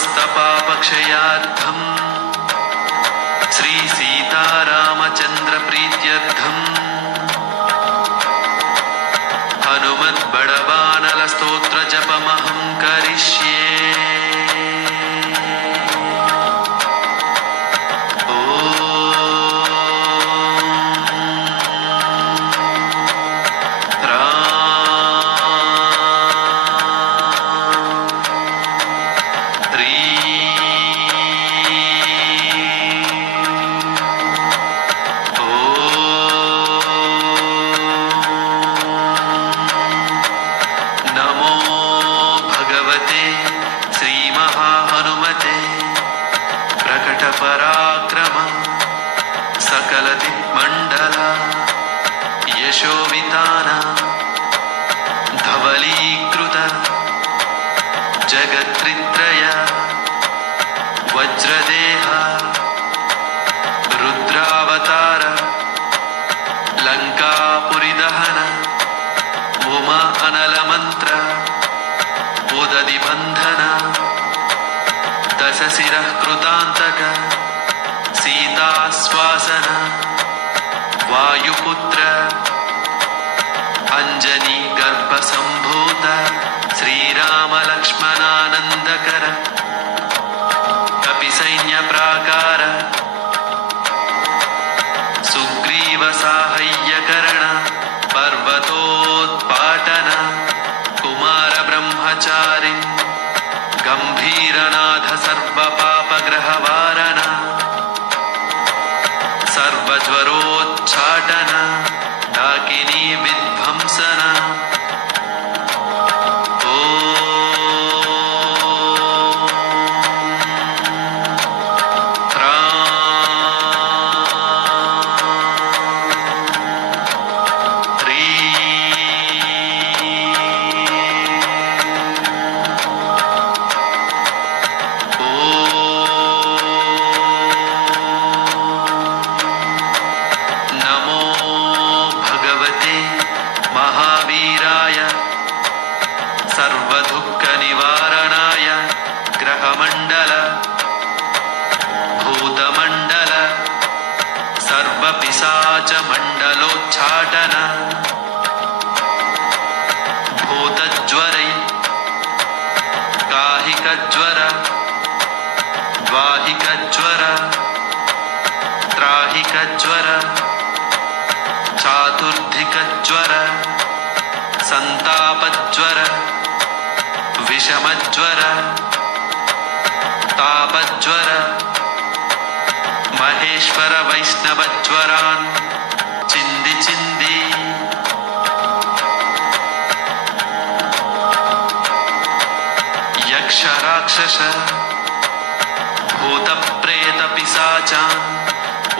समस्त पाप क्षयाधम श्री श्रीसीतारा ఆశ్వాసన వాయుపుత్ర Satana. జ్వర సంతాపజ్వర విషమజ్వర తాపజ్వర మహేశ్వర వైష్ణవజ్వరాన్ చింది చింది యక్ష రాక్షస భూత ప్రేత పిశాచాన్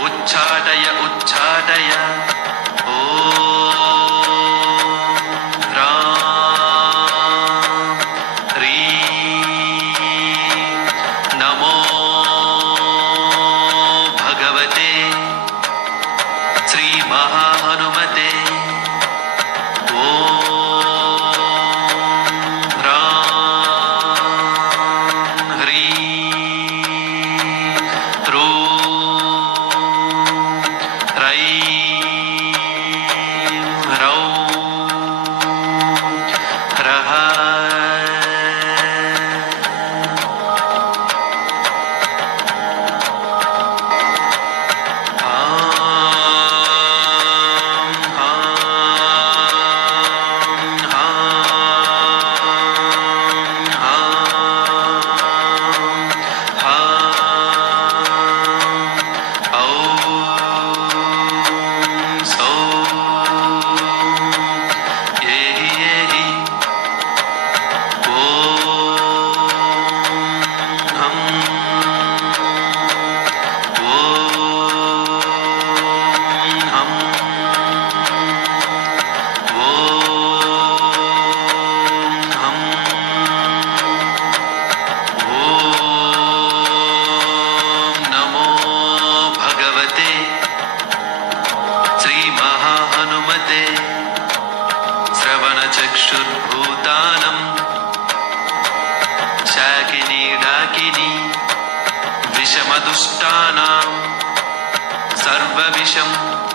ఉచ్చాటయ ఉచ్చాటయ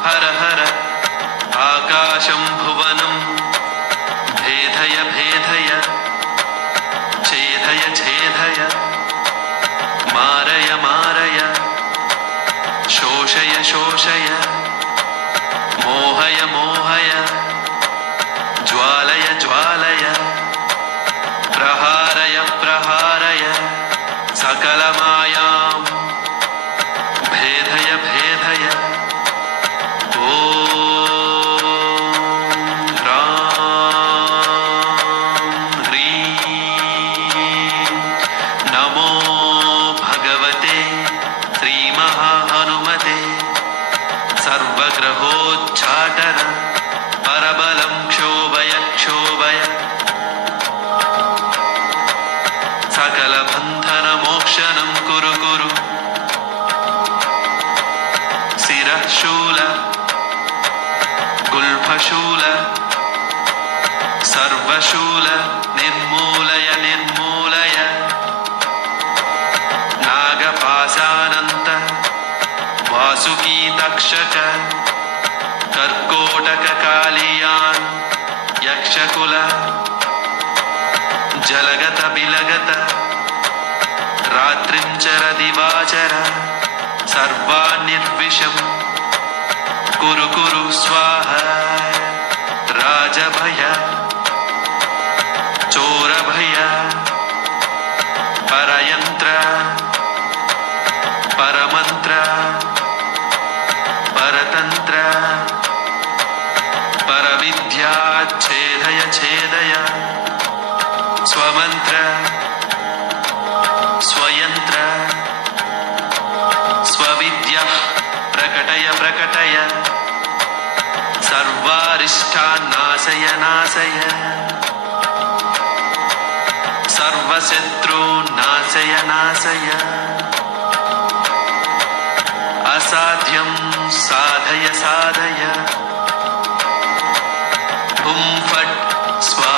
हर हर आकाशं सर्वग्रहोच्चाटन परबलं क्षोभय क्षोभय सकलबन्धनमोक्षणं कुरु कुरु शिरः शूल गुल्फशूल सर्वशूल రక్షకుల జలగత బిలగత రాత్రించర దివాచర సర్వాణిర్విషం కురు కురు స్వాహ రాజభయ స్వమంత్ర స్వయంత్ర స్వవిద్య ప్రకటయ ప్రకటయ సర్వారిష్టాన్నాశయ నాశయ సర్వశత్రూ నాశయ నాశయ అసాధ్యం సాధయ సాధయ హుం ఫట్ స్వా